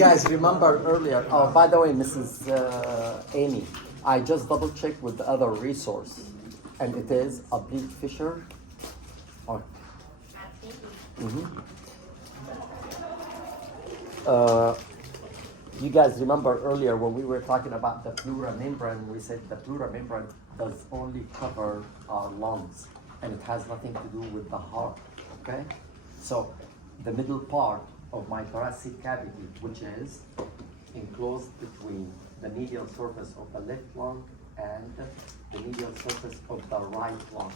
guys remember earlier, oh, by the way, Mrs. Amy, I just double checked with the other resource, and it is oblique fissure. Or, you guys remember earlier when we were talking about the pleural membrane, we said the pleural membrane does only cover our lungs, and it has nothing to do with the heart, okay? So the middle part of my thoracic cavity, which is enclosed between the medial surface of the left lung and the medial surface of the right lung.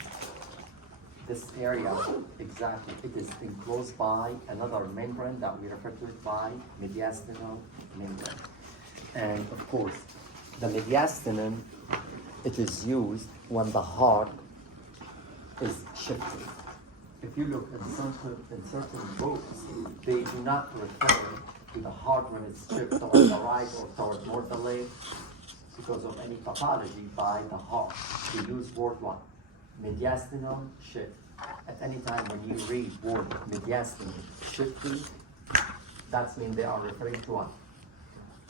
This area, exactly, it is enclosed by another membrane that we refer to it by mediastinal membrane. And of course, the mediastinum, it is used when the heart is shifted. If you look in certain books, they do not refer to the heart when it's shifted towards the right or towards more the left because of any pathology by the heart. They use word what? Mediastinal shift. At any time when you read word mediastinal shifting, that means they are referring to what?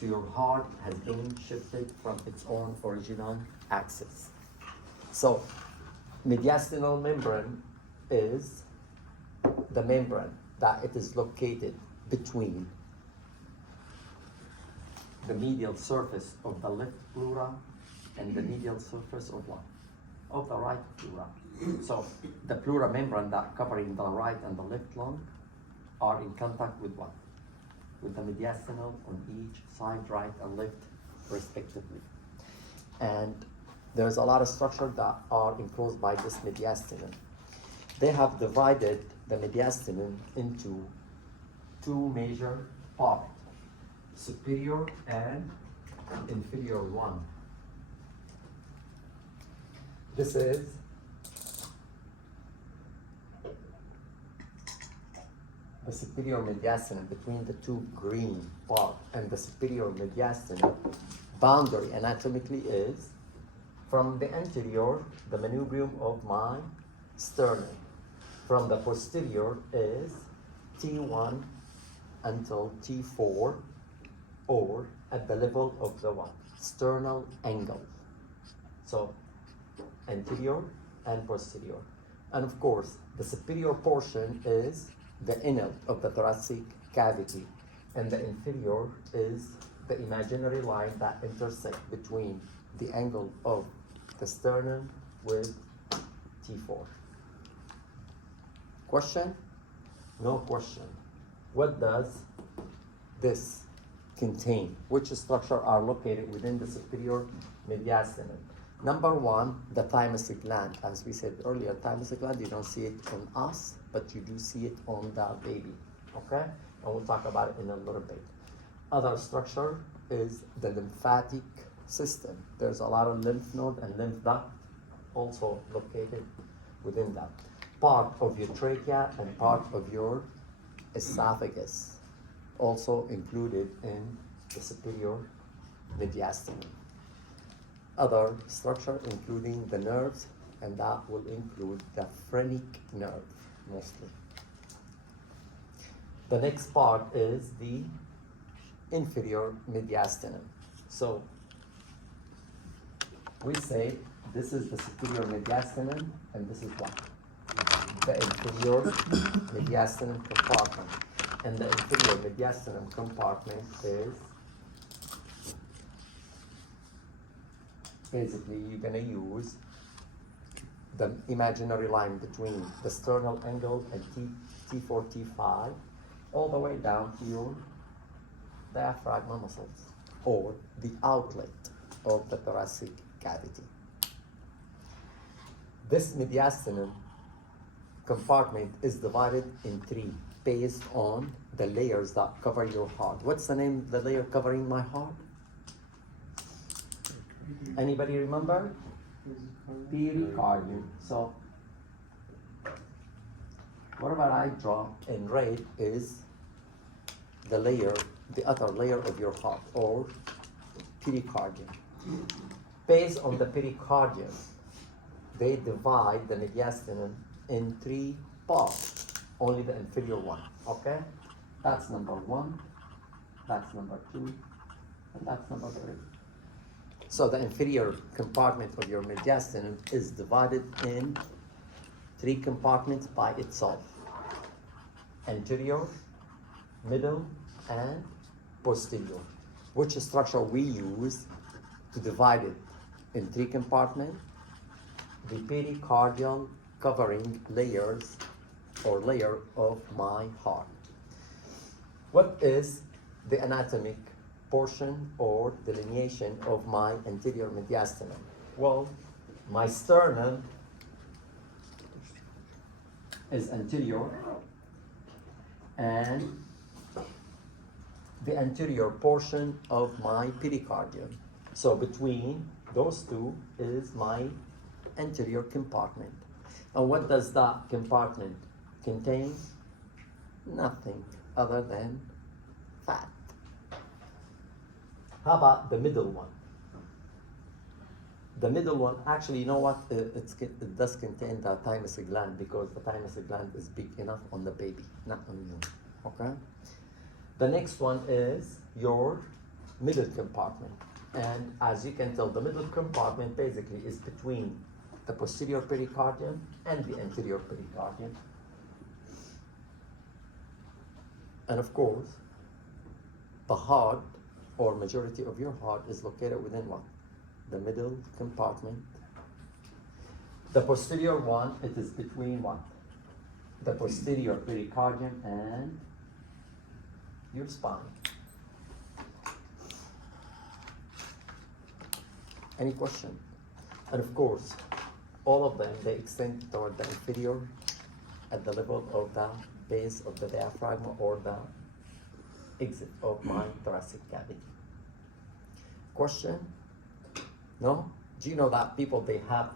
To your heart has been shifted from its own original axis. So mediastinal membrane is the membrane that it is located between the medial surface of the left pleura and the medial surface of what? Of the right pleura. So the pleural membrane that covering the right and the left lung are in contact with what? With the mediastinal on each side, right and left, respectively. And there's a lot of structure that are enclosed by this mediastinum. They have divided the mediastinum into two major parts, superior and inferior one. This is the superior mediastinum between the two green part, and the superior mediastinum boundary anatomically is from the anterior, the manubrium of my sternum. From the posterior is T1 until T4, or at the level of the what? Sternal angle. So anterior and posterior. And of course, the superior portion is the inlet of the thoracic cavity, and the inferior is the imaginary line that intersects between the angle of the sternum with T4. Question? No question. What does this contain? Which structure are located within the superior mediastinum? Number one, the thymus gland. As we said earlier, thymus gland, you don't see it on us, but you do see it on the baby, okay? And we'll talk about it in a little bit. Other structure is the lymphatic system. There's a lot of lymph node and lymph duct also located within that. Part of your trachea and part of your esophagus also included in the superior mediastinum. Other structure including the nerves, and that will include the phrenic nerve mostly. The next part is the inferior mediastinum. So we say this is the superior mediastinum, and this is what? The inferior mediastinum compartment. And the inferior mediastinum compartment is basically you're going to use the imaginary line between the sternal angle and T4, T5, all the way down to your diaphragma muscles, or the outlet of the thoracic cavity. This mediastinum compartment is divided in three based on the layers that cover your heart. What's the name of the layer covering my heart? Anybody remember? Pericardium. So whatever I draw in red is the layer, the other layer of your heart, or pericardium. Based on the pericardium, they divide the mediastinum in three parts, only the inferior one, okay? That's number one. that's number 2, and that's number 3. So the inferior compartment of your mediastinum is divided in 3 compartments by itself: anterior, middle, and posterior. Which structure we use to divide it in 3 compartments? The pericardial covering layers or layer of my heart. What is the anatomic portion or delineation of my anterior mediastinum? Well, my sternum is anterior, and the anterior portion of my pericardium. So between those two is my anterior compartment. And what does that compartment contain? Nothing other than fat. How about the middle one? The middle one, actually, you know what? It does contain the thymus gland, because the thymus gland is big enough on the baby, not on you. Okay? The next one is your middle compartment. And as you can tell, the middle compartment basically is between the posterior pericardium and the anterior pericardium. And of course, the heart, or majority of your heart, is located within what? The middle compartment. The posterior one, it is between what? The posterior pericardium and your spine. Any question? And of course, all of them, they extend toward the inferior at the level of the base of the diaphragm or the exit of my thoracic cavity. Question? No? Do you know that people, they have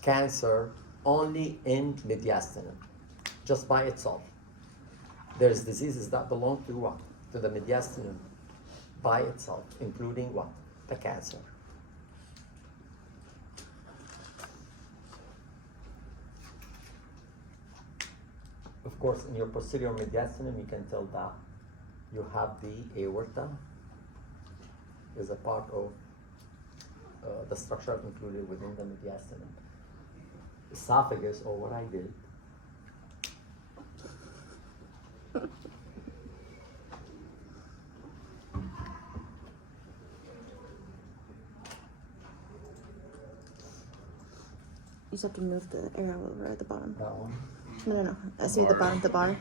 cancer only in mediastinum, just by itself? There's diseases that belong to what? To the mediastinum by itself, including what? The cancer. Of course, in your posterior mediastinum, you can tell that you have the aorta is a part of the structure included within the mediastinum. Esophagus, or what I did, You just have to move the arrow over at the bottom. that one. No. I see the bottom, the bar.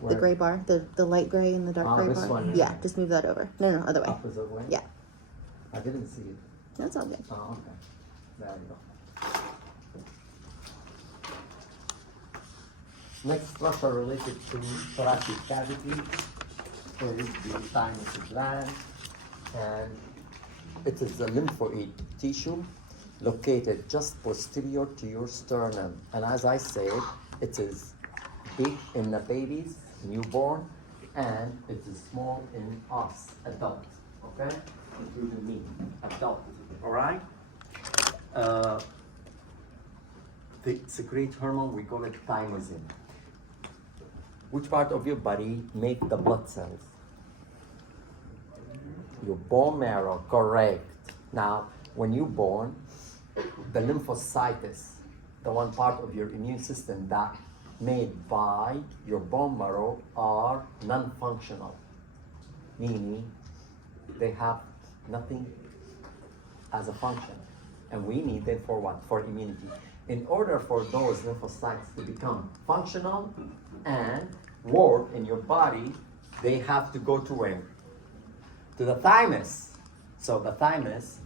Where? The gray bar. The light gray and the dark gray this bar. one. Yeah, just move that over. No, other way. Opposite way? Yeah. I didn't see it. That's all good. Oh, okay. There you go. Next structure related to thoracic cavity is the thymus gland, and it is the lymphoid tissue located just posterior to your sternum. And as I said, it is big in the babies, newborn, and it is small in us, adults, okay? Including me, adult, all right? They secrete hormone, we call it thymosin. Which part of your body make the blood cells? Your bone marrow, correct. Now, when you're born, the lymphocytes, the one part of your immune system that made by your bone marrow, are non-functional, meaning they have nothing as a function, and we need them for what? For immunity. In order for those lymphocytes to become functional and work in your body, they have to go to where? To the thymus. So the thymus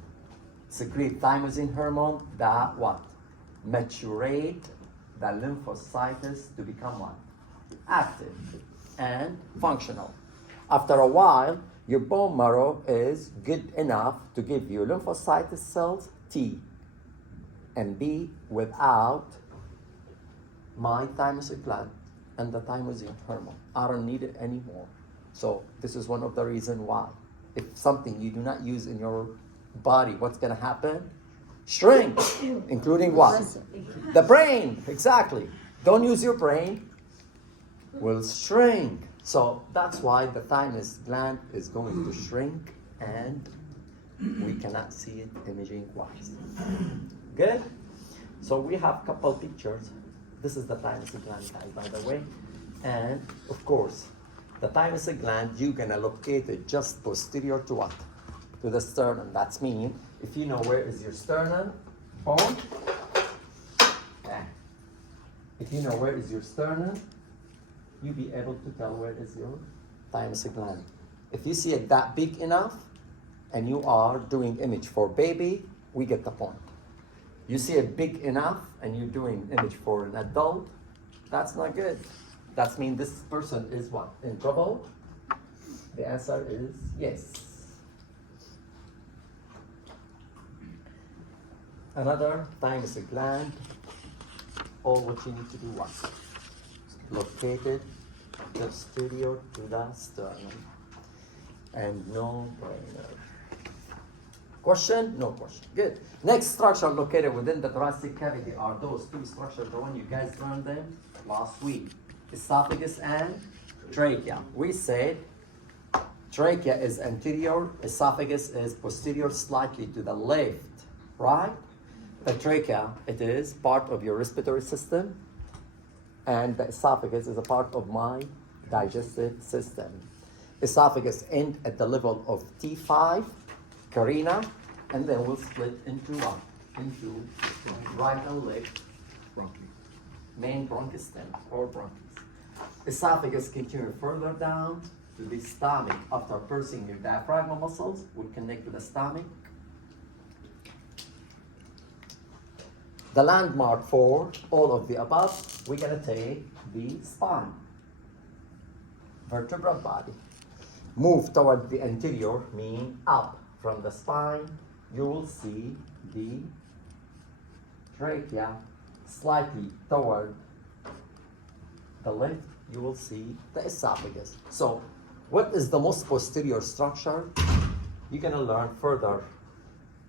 secrete thymosin hormone that what? Maturate the lymphocytes to become what? Active and functional. After a while, your bone marrow is good enough to give you lymphocyte cells T and B without my thymus gland and the thymosin hormone. I don't need it anymore. So this is one of the reasons why. If something you do not use in your body, what's going to happen? Shrink, including what? The brain, exactly. Don't use your brain. will shrink. So that's why the thymus gland is going to shrink and we cannot see it imaging wise. Good? So we have a couple pictures. This is the thymus gland, guys, by the way. And of course, the thymus gland, you're gonna locate it just posterior to what? To the sternum. That's mean, if you know where is your sternum bone, if you know where is your sternum, you'll be able to tell where is your thymus gland. If you see it that big enough, and you are doing image for baby, we get the point. You see it big enough, and you're doing image for an adult, that's not good. That means this person is what? In trouble? The answer is yes. Another thymus gland, all what you need to do what? Located posterior to the sternum. And no brainer. Question? No question. Good. Next structure located within the thoracic cavity are those two structures, the one you guys learned them last week. Esophagus and trachea. We said trachea is anterior, esophagus is posterior, slightly to the left, right? The trachea, it is part of your respiratory system, and the esophagus is a part of my digestive system. Esophagus end at the level of T5, carina, and then we'll split into what? Into right and left main bronchostem or bronchus. Esophagus continue further down to the stomach. After pursing your diaphragm muscles, will connect to the stomach. The landmark for all of the above, we're gonna take the spine, vertebral body. Move toward the anterior, meaning up from the spine. You will see the trachea. Slightly toward the left, you will see the esophagus. So, what is the most posterior structure? You're gonna learn further.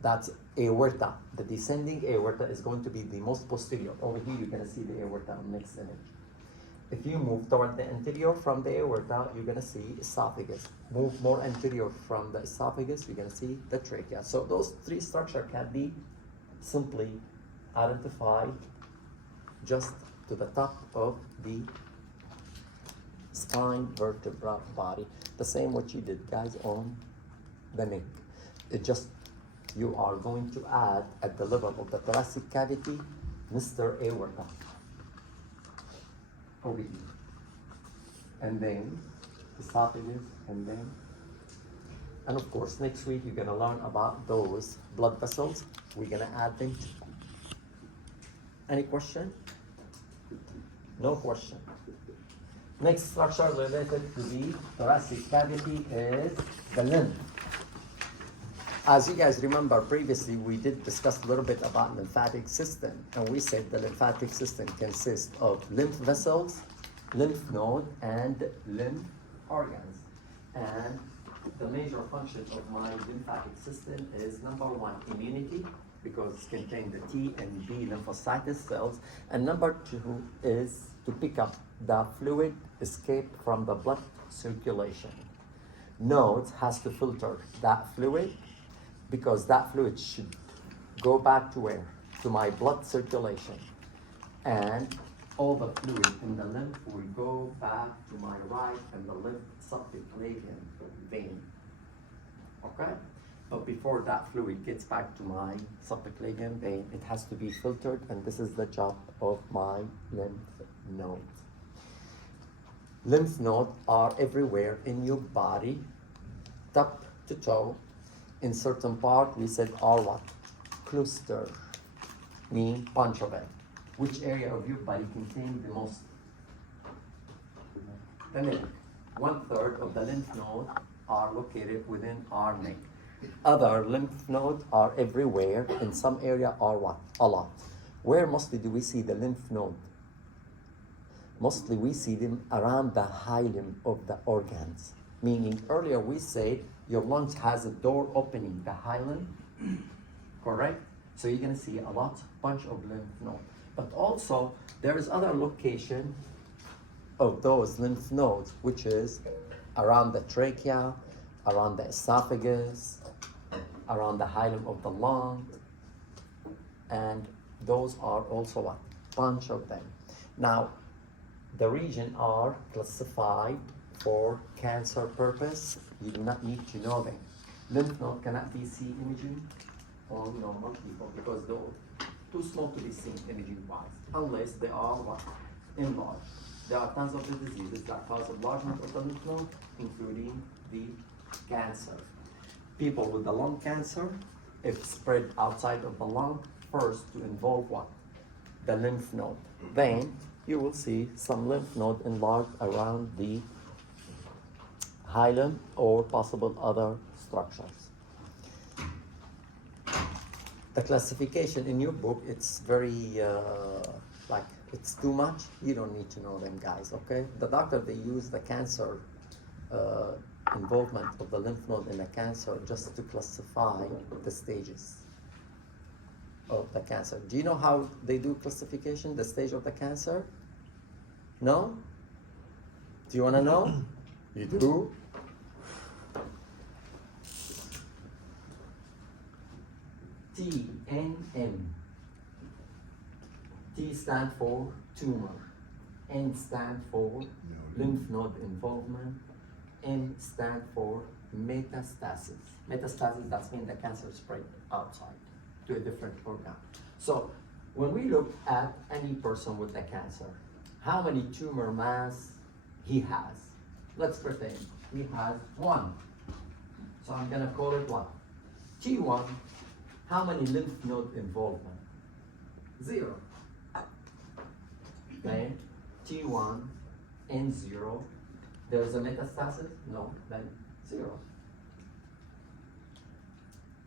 That's aorta. The descending aorta is going to be the most posterior. Over here, you're gonna see the aorta on the next image. If you move toward the anterior from the aorta, you're gonna see esophagus. Move more anterior from the esophagus, you're gonna see the trachea. So those three structures can be simply identified just to the top of the spine vertebral body. The same what you did, guys, on the neck. It just, you are going to add at the level of the thoracic cavity, Mr. Aorta. Over here. And then esophagus, and of course next week you're gonna learn about those blood vessels. We're gonna add them to. Any question? No question. Next structure related to the thoracic cavity is the lymph. As you guys remember previously, we did discuss a little bit about lymphatic system, and we said the lymphatic system consists of lymph vessels, lymph node, and lymph organs. And the major function of my lymphatic system is number one, immunity, because it contains the T and B lymphocyte cells, and number two is to pick up the fluid escape from the blood circulation. Nodes has to filter that fluid, because that fluid should go back to where? To my blood circulation. And all the fluid in the lymph will go back to my right and the left subclavian vein. Okay? But before that fluid gets back to my subclavian vein, it has to be filtered, and this is the job of my lymph nodes. Lymph nodes are everywhere in your body, top to toe. In certain part, we said are what? Cluster, mean bunch of it. Which area of your body contains the most? The neck. 1/3 of the lymph nodes are located within our neck. Other lymph nodes are everywhere. In some area are what? A lot. Where mostly do we see the lymph node? Mostly we see them around the hilum of the organs. Meaning earlier we said your lungs has a door opening, the hilum, correct? So you're gonna see a lot, bunch of lymph nodes. But also there is other location of those lymph nodes, which is around the trachea, around the esophagus, around the hilum of the lung, and those are also a bunch of them. Now, the region are classified for cancer purpose. You do not need to know them. Lymph node cannot be seen imaging on normal people because they're too small to be seen imaging wise, unless they are what? Enlarged. There are tons of the diseases that cause enlargement of the lymph node, including the cancer. People with the lung cancer, if spread outside of the lung, first to involve what? The lymph node. Then you will see some lymph node enlarged around the hilum or possible other structures. The classification in your book, it's very like it's too much. You don't need to know them, guys, okay? The doctor, they use the cancer involvement of the lymph node in the cancer just to classify the stages of the cancer. Do you know how they do classification, the stage of the cancer? No? Do you want to know? You do? TNM. T stand for tumor. N stand for lymph node involvement. M stand for metastasis. Metastasis, that's mean the cancer spread outside to a different organ. So when we look at any person with the cancer, how many tumor mass he has? Let's pretend he has 1. So I'm gonna call it what? T1. How many lymph node involvement? 0. Okay, T1 and 0. There's a metastasis? No, then 0.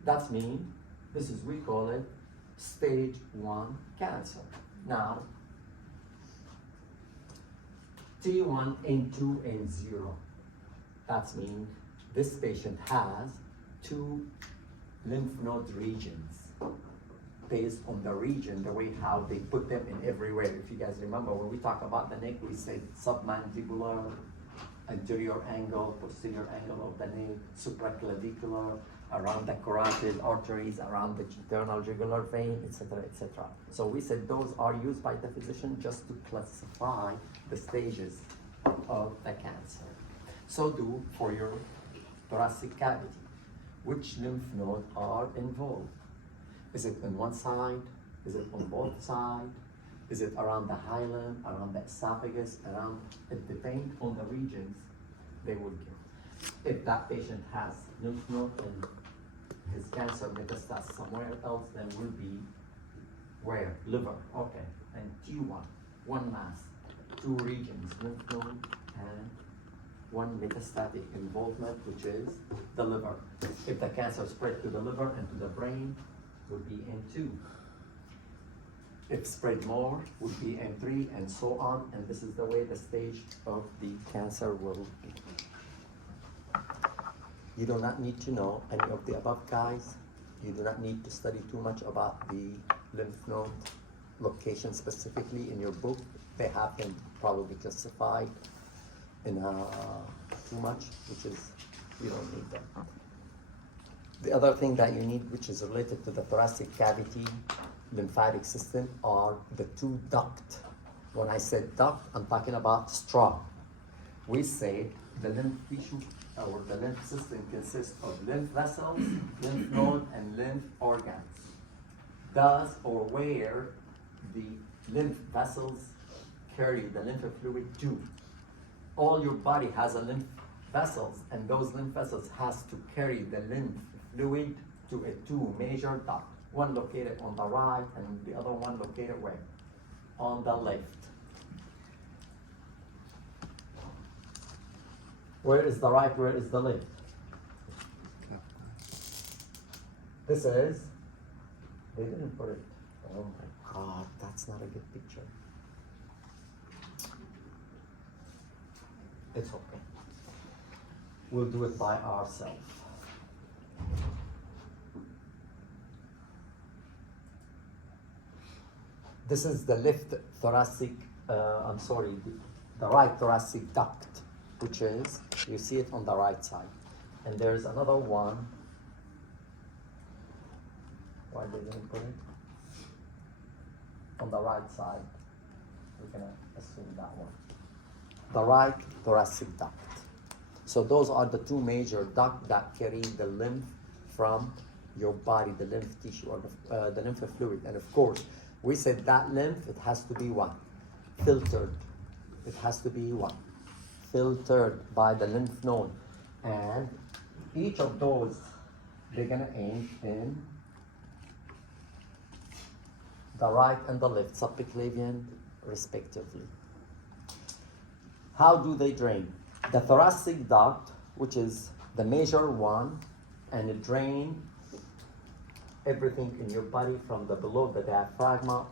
That's mean, this is, we call it stage 1 cancer. Now, T1 and 2 and 0. That means this patient has 2 lymph node regions based on the region, the way how they put them in everywhere. If you guys remember, when we talk about the neck, we said submandibular, anterior angle, posterior angle of the neck, supraclavicular, around the carotid arteries, around the internal jugular vein, etc., etc. So we said those are used by the physician just to classify the stages of the cancer. So do for your thoracic cavity. Which lymph nodes are involved? Is it on one side? Is it on both sides? Is it around the hilum, around the esophagus, around? It depends on the regions they would give. If that patient has lymph node and his cancer metastasis somewhere else, then will be where? Liver. Okay. And T1, 1 mass, 2 regions, lymph node and 1 metastatic involvement, which is the liver. If the cancer spread to the liver and to the brain, would be N2. If spread more, would be N3, and so on. And this is the way the stage of the cancer will be. You do not need to know any of the above, guys. You do not need to study too much about the lymph node location specifically in your book. They have them probably classified in too much, which is, you don't need them. The other thing that you need, which is related to the thoracic cavity lymphatic system, are the 2 ducts. When I said duct, I'm talking about straw. We say the lymph tissue or the lymph system consists of lymph vessels, lymph node, and lymph organs. Does or where the lymph vessels carry the lymph fluid to? All your body has a lymph vessels, and those lymph vessels has to carry the lymph fluid to a 2 major ducts. One located on the right and the other one located where? On the left. Where is the right, where is the left? This is, they didn't put it. Oh my God, that's not a good picture. It's okay. We'll do it by ourselves. This is the left thoracic, the right thoracic duct, which is, you see it on the right side. And there's another one. Why they didn't put it? On the right side. We're gonna assume that one. The right thoracic duct. So those are the two major ducts that carry the lymph from your body, the lymph tissue or the lymph fluid. And of course, we said that lymph, it has to be what? Filtered. It has to be what? Filtered by the lymph node. And each of those, they're gonna aim in the right and the left subclavian respectively. How do they drain? The thoracic duct, which is the major one, and it drains everything in your body from the below the diaphragma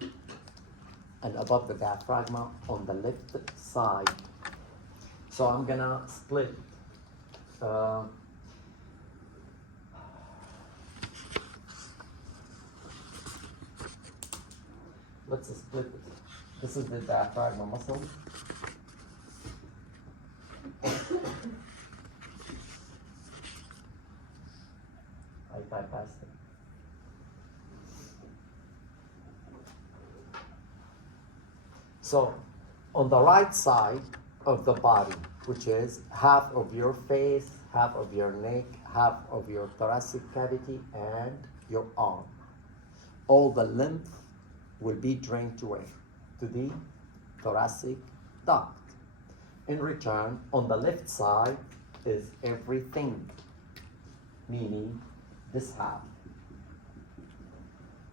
and above the diaphragma on the left side. So I'm gonna split let's split it. This is the diaphragma muscle. I bypassed it. So, on the right side of the body, which is half of your face, half of your neck, half of your thoracic cavity, and your arm, all the lymph will be drained to where? To the thoracic duct. In return, on the left side is everything, meaning this half,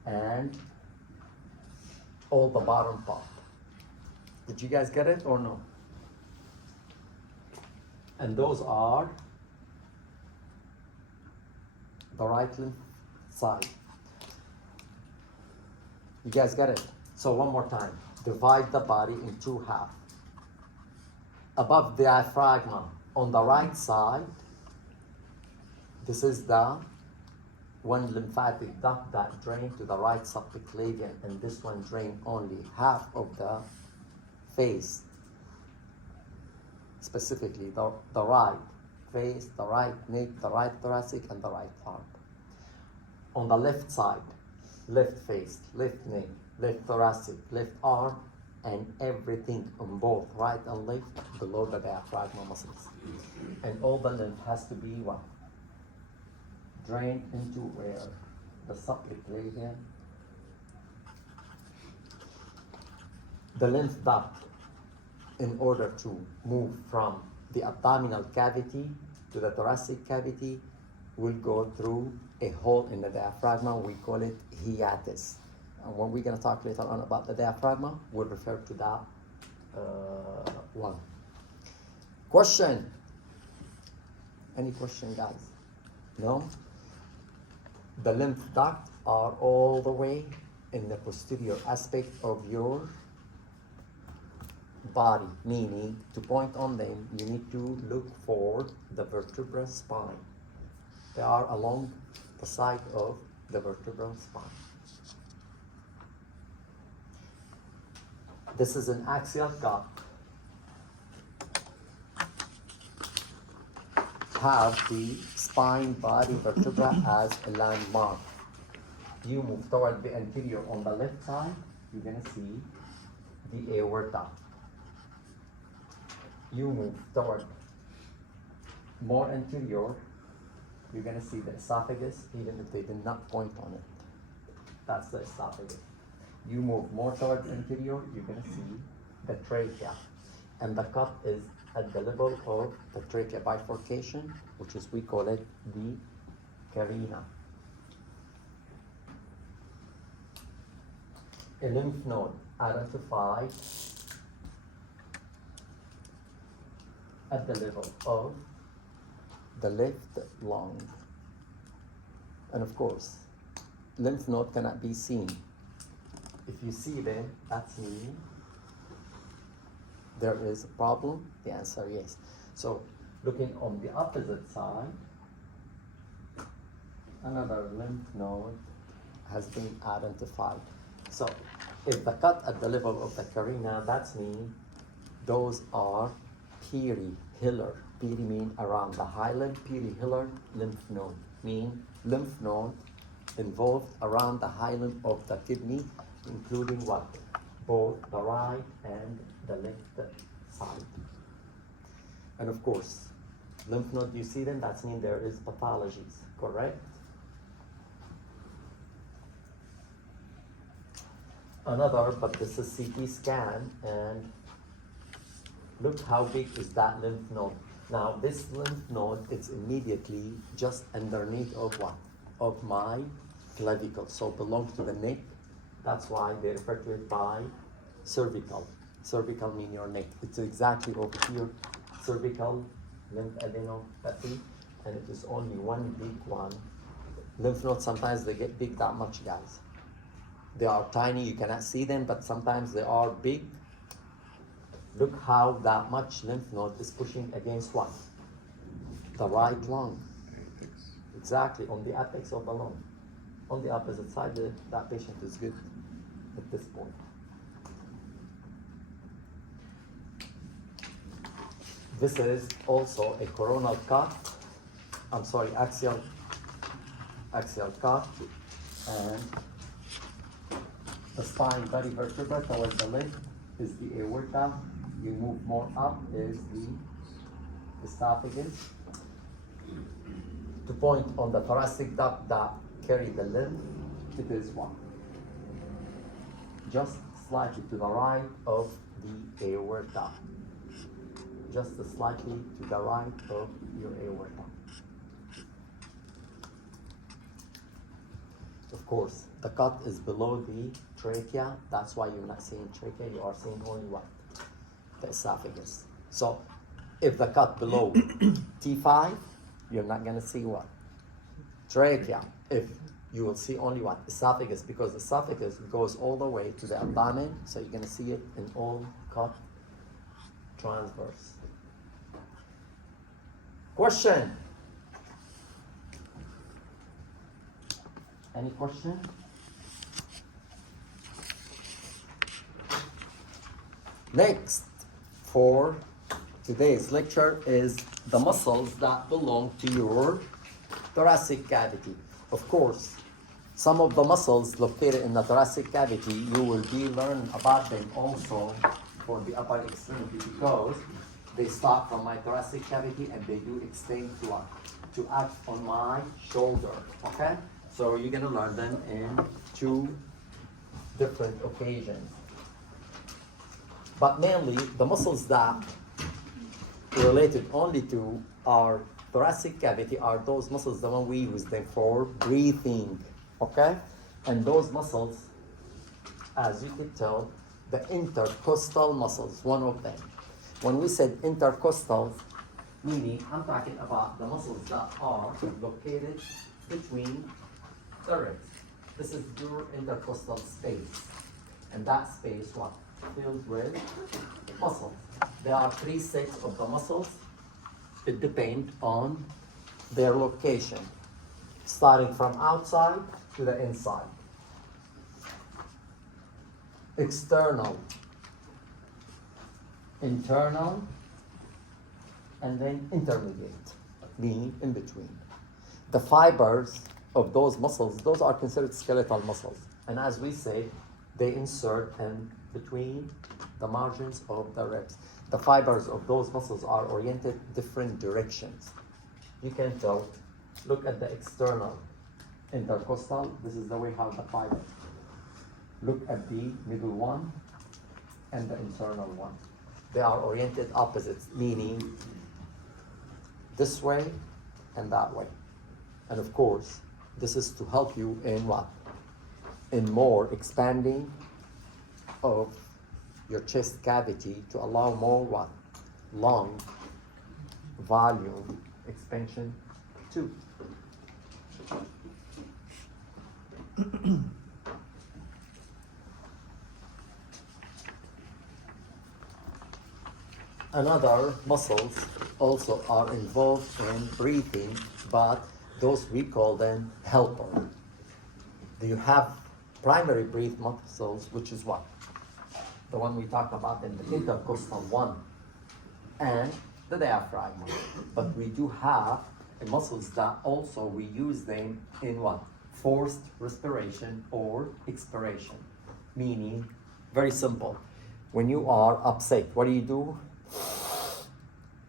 and all the bottom part. Did you guys get it or no? And those are the right lymph side. You guys get it? So one more time. Divide the body in two halves. Above the diaphragma on the right side, this is the one lymphatic duct that drain to the right subclavian, and this one drain only half of the face, specifically the right face, the right neck, the right thoracic, and the right arm. On the left side, left face, left neck, left thoracic, left arm, and everything on both right and left below the diaphragma muscles. And all the lymph has to be what? Drained into where? The subclavian. The lymph duct, in order to move from the abdominal cavity to the thoracic cavity, will go through a hole in the diaphragma. We call it hiatus. And when we're going to talk later on about the diaphragma, we'll refer to that one. Question? Any question, guys? No? The lymph ducts are all the way in the posterior aspect of your body, meaning to point on them, you need to look for the vertebral spine. They are along the side of the vertebral spine. This is an axial cut. Have the spine body vertebra as a landmark. You move toward the anterior on the left side, you're going to see the aorta. You move toward more anterior, you're going to see the esophagus, even if they did not point on it. That's the esophagus. You move more towards anterior, you're going to see the trachea. And the cut is at the level of the trachea bifurcation, which is, we call it the carina. A lymph node identified at the level of the left lung. And of course, lymph node cannot be seen. If you see them, that's meaning there is a problem. The answer yes. So looking on the opposite side, another lymph node has been identified. So if the cut at the level of the carina, that's meaning those are perihillar. Peri mean around the highland, perihillar lymph node mean lymph node involved around the highland of the kidney, including what? Both the right and the left side. And of course, lymph node, you see them, that means there is pathologies, correct? Another, but this is CT scan, and look how big is that lymph node. Now this lymph node is immediately just underneath of what? Of my clavicle, so belongs to the neck. That's why they refer to it by cervical. Cervical mean your neck. It's exactly over here, cervical lymphadenopathy, and it is only one big one. Lymph nodes, sometimes they get big that much, guys. They are tiny, you cannot see them, but sometimes they are big. Look how that much lymph node is pushing against what? The right lung. Exactly, on the apex of the lung. On the opposite side, that patient is good at this point. This is also a coronal cut. I'm sorry, axial cut, and the spine very vertebra towards the left is the aorta. You move more up is the esophagus. To point on the thoracic duct that carry the lymph, it is what? Just slightly to the right of the aorta. Just slightly to the right of your aorta. Of course, the cut is below the trachea. That's why you're not seeing trachea. You are seeing only what? The esophagus. So, if the cut below T5, you're not gonna see what? Trachea. If you will see only what? Esophagus, because esophagus goes all the way to the abdomen, so you're gonna see it in all cut transverse. Question? Any question? Next, for today's lecture is the muscles that belong to your thoracic cavity. Of course, some of the muscles located in the thoracic cavity, you will be learning about them also for the upper extremity, because they start from my thoracic cavity and they do extend to what? To act on my shoulder, okay? So you're gonna learn them in two different occasions. But mainly, the muscles that related only to our thoracic cavity are those muscles, the one we use them for breathing, okay? And those muscles, as you could tell, the intercostal muscles, one of them. When we said intercostal, meaning I'm talking about the muscles that are located between the ribs. This is your intercostal space. And that space, what? Filled with muscles. There are three sets of the muscles. It depends on their location, starting from outside to the inside. External, internal, and then intermediate, meaning in between. The fibers of those muscles, those are considered skeletal muscles. And as we say, they insert in between the margins of the ribs. The fibers of those muscles are oriented different directions. You can tell, look at the external intercostal, this is the way how the fiber. Look at the middle one and the internal one. They are oriented opposites, meaning this way and that way. And of course, this is to help you in what? In more expanding of your chest cavity to allow more what? Lung volume expansion too. Another muscles also are involved in breathing, but those we call them helper. You have primary breath muscles, which is what? the one we talked about in the intercostal one, and the diaphragm. But we do have muscles that also we use them in what? Forced respiration or expiration. Meaning, very simple. When you are upset, what do?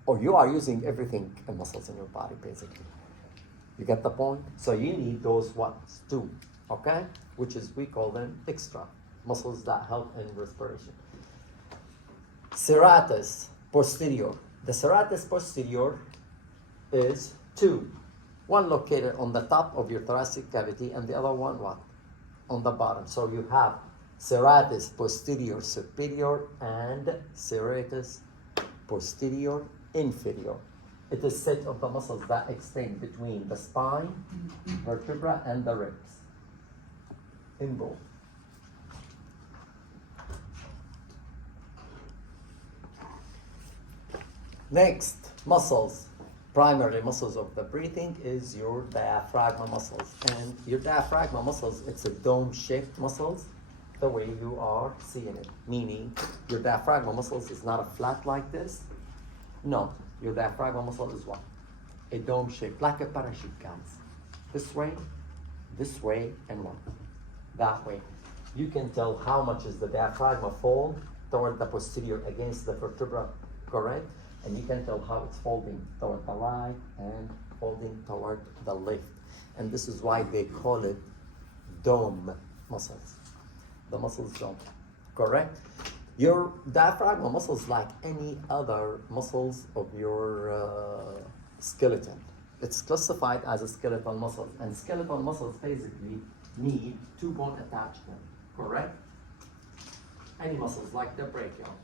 Or you are using everything and muscles in your body, basically. You get the point? So you need those ones too, okay? Which is, we call them extra muscles that help in respiration. Serratus posterior. The serratus posterior is two. One located on the top of your thoracic cavity and the other one what? On the bottom. So you have serratus posterior superior and serratus posterior inferior. It is set of the muscles that extend between the spine, vertebra, and the ribs. In both. Next, muscles. Primary muscles of the breathing is your diaphragm muscles. And your diaphragm muscles, it's a dome-shaped muscles, the way you are seeing it. Meaning, your diaphragm muscles is not a flat like this. No, your diaphragm muscle is what? A dome shape, like a parachute, guys. This way, and what? That way. You can tell how much is the diaphragm fold toward the posterior against the vertebra, correct? And you can tell how it's folding toward the right and folding toward the left. And this is why they call it dome muscles. The muscles dome, correct? Your diaphragm muscles, like any other muscles of your skeleton, it's classified as a skeletal muscle. And skeletal muscles basically need two bone attachment, correct? Any muscles like the brachial,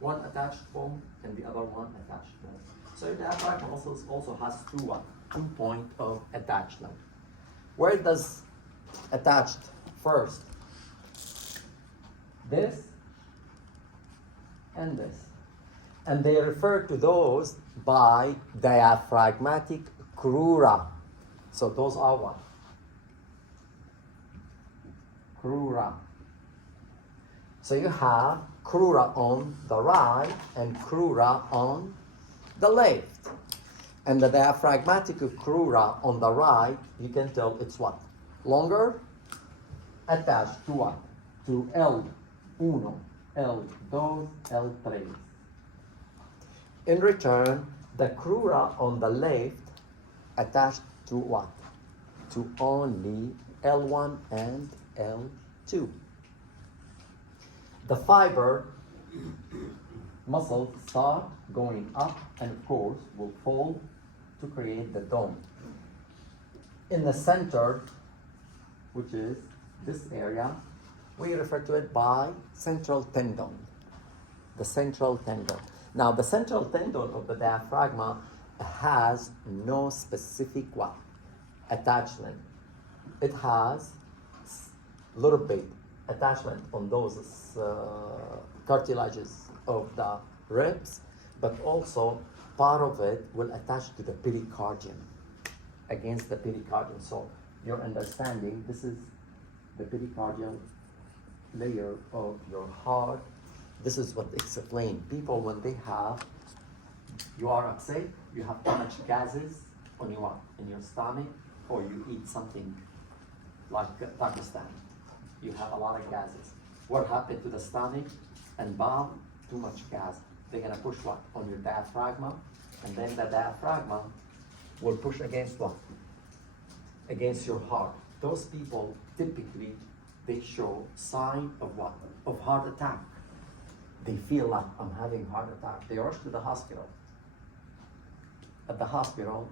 one attached bone and the other one attached bone. So your diaphragm muscles also has two point of attachment. Where does attached first? This and this. And they refer to those by diaphragmatic crura. So those are what? Crura. So you have crura on the right and crura on the left. And the diaphragmatic crura on the right, you can tell it's what? Longer, attached to what? To L1, L2, L3. In return, the crura on the left attached to what? To only L1 and L2. The fiber muscles start going up and of course will fall to create the dome. In the center, which is this area, we refer to it by central tendon. The central tendon. Now the central tendon of the diaphragm has no specific what? Attachment. It has a little bit attachment on those cartilages of the ribs, but also part of it will attach to the pericardium, against the pericardium. So your understanding, this is the pericardial layer of your heart. This is what explains people when they have, you are upset, you have too much gases on in your stomach, or you eat something like Pakistan. You have a lot of gases. What happened to the stomach and bowel? Too much gas. They're gonna push what? On your diaphragm, and then the diaphragm will push against what? Against your heart. Those people typically, they show sign of what? Of heart attack. They feel like, I'm having heart attack. They rush to the hospital. At the hospital,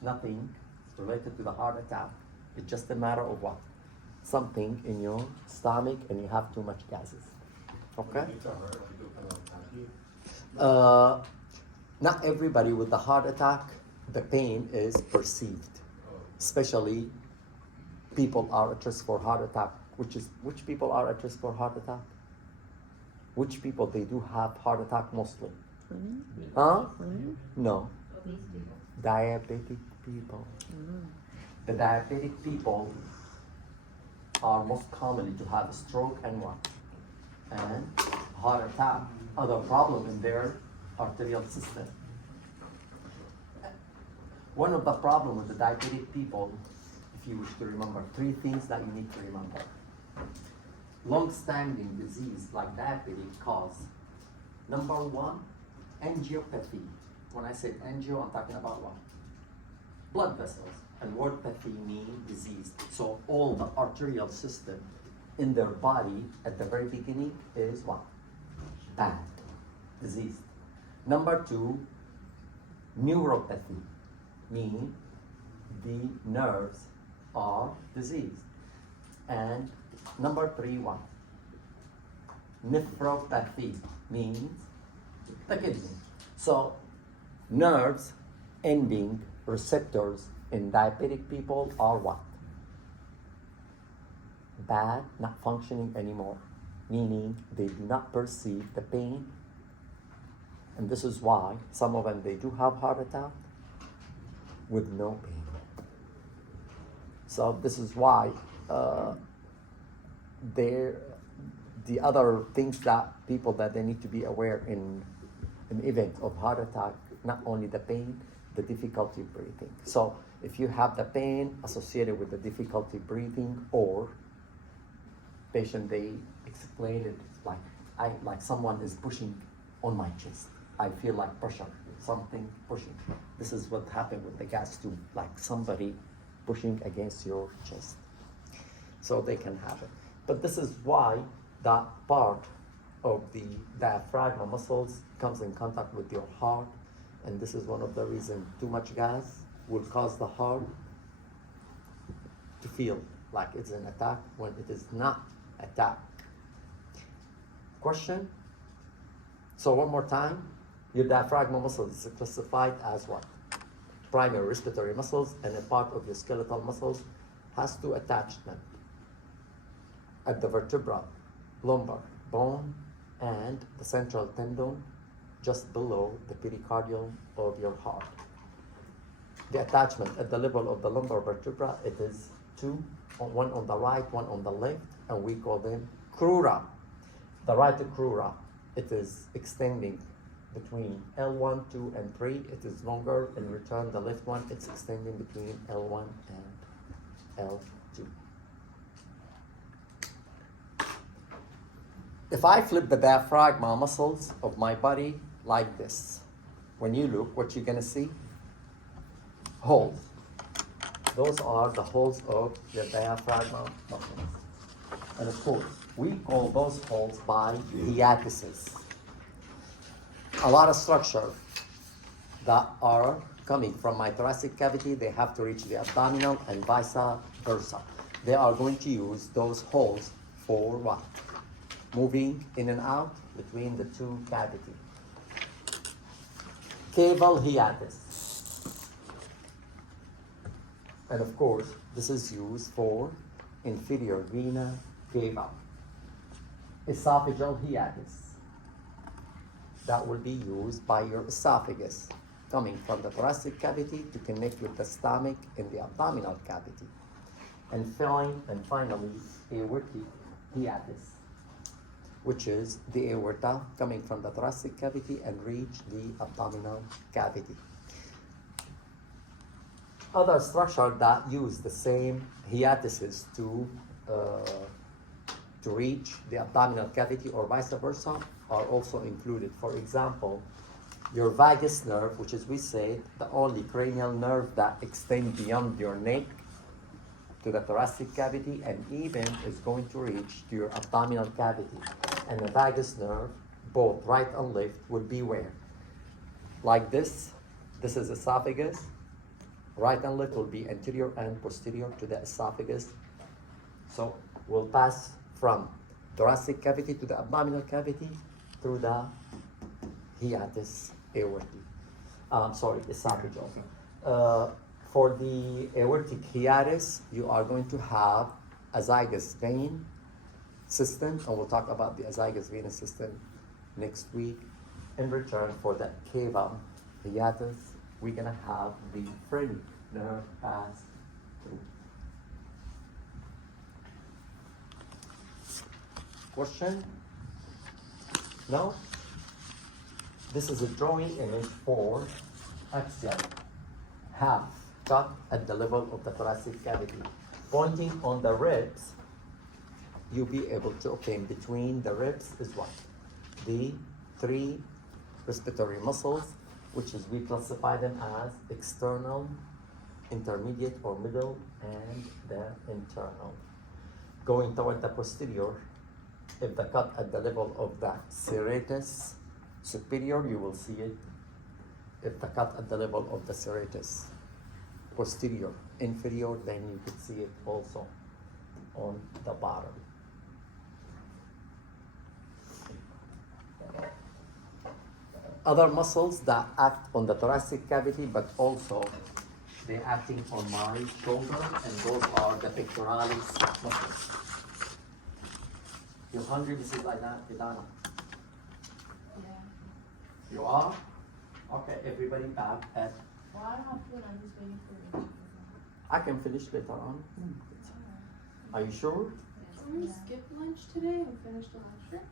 nothing related to the heart attack. It's just a matter of what? Something in your stomach and you have too much gases. Okay? Not everybody with the heart attack, the pain is perceived. Especially people are at risk for heart attack. Which people are at risk for heart attack? Which people they do have heart attack mostly? Huh? No. Diabetic people. The diabetic people are most commonly to have a stroke and what? And heart attack, other problem in their arterial system. One of the problem with the diabetic people, if you wish to remember, 3 things that you need to remember. Long-standing disease like diabetes cause, number 1, angiopathy. When I say angio, I'm talking about what? Blood vessels. And word pathy means disease. So all the arterial system in their body at the very beginning is what? Bad, diseased. Number 2, neuropathy, meaning the nerves are diseased. And number 3, what? Nephropathy means the kidney. So nerves ending receptors in diabetic people are what? Bad, not functioning anymore, meaning they do not perceive the pain. And this is why some of them, they do have heart attack with no pain. So this is why the other things that people that they need to be aware in an event of heart attack, not only the pain, the difficulty breathing. So if you have the pain associated with the difficulty breathing, or patient, they explain it like someone is pushing on my chest. I feel like pressure, something pushing. This is what happened with the gas tube, like somebody pushing against your chest. So they can have it. But this is why that part of the diaphragm muscles comes in contact with your heart. And this is one of the reasons too much gas will cause the heart to feel like it's an attack when it is not attack. Question? So one more time, your diaphragm muscle is classified as what? Primary respiratory muscles, and a part of your skeletal muscles has 2 attachments at the vertebra, lumbar bone, and the central tendon just below the pericardium of your heart. The attachment at the level of the lumbar vertebra, it is 2, one on the right, one on the left, and we call them crura. The right crura, it is extending between L1, 2, and 3. It is longer. In return, the left one, it's extending between L1 and L2. If I flip the diaphragm muscles of my body like this, when you look, what you're gonna see? Holes. Those are the holes of the diaphragm muscles. And of course, we call those holes by hiatuses. A lot of structure that are coming from my thoracic cavity, they have to reach the abdominal and vice versa. They are going to use those holes for what? Moving in and out between the 2 cavities. Caval hiatus. And of course, this is used for inferior vena cava. Esophageal hiatus. That will be used by your esophagus, coming from the thoracic cavity to connect with the stomach in the abdominal cavity. And finally, aortic hiatus, which is the aorta coming from the thoracic cavity and reach the abdominal cavity. Other structures that use the same hiatuses to reach the abdominal cavity or vice versa are also included. For example, your vagus nerve, which is, we say, the only cranial nerve that extends beyond your neck to the thoracic cavity and even is going to reach to your abdominal cavity. And the vagus nerve, both right and left, will be where? Like this. This is esophagus. Right and left will be anterior and posterior to the esophagus. So we'll pass from thoracic cavity to the abdominal cavity through the hiatus aortic. Esophageal. For the aortic hiatus, you are going to have azygous vein system, and we'll talk about the azygous venous system next week. In return for that cava hiatus, we're gonna have the phrenic nerve pass through. Question? No? This is a drawing image for axial half cut at the level of the thoracic cavity. Pointing on the ribs, you'll be able to, okay, in between the ribs is what? The 3 respiratory muscles, which is, we classify them as external, intermediate or middle, and the internal. Going toward the posterior, if the cut at the level of the serratus superior, you will see it. If the cut at the level of the serratus posterior inferior, then you could see it also on the bottom. Other muscles that act on the thoracic cavity, but also they're acting on my shoulder, and those are the pectoralis muscles. You're hungry, Mrs. Idana? Yeah. You are? Okay, everybody back at. Well, I don't have food. I'm just waiting for you. I can finish later on. Are you sure? Can we skip lunch today and finish the lecture?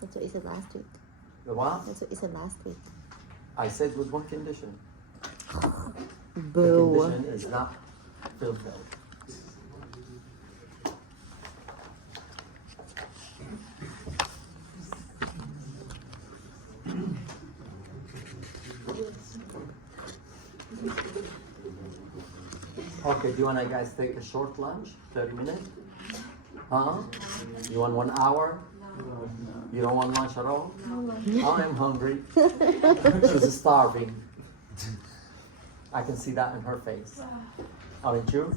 That's what you said last week. The what? That's what you said last week. I said with one condition. The Boo. condition is not fulfilled. Okay, do you want to guys take a short lunch? 30 minutes? Huh? You want 1 hour? You don't want lunch at all? I'm hungry. She's starving. I can see that in her face. Aren't you?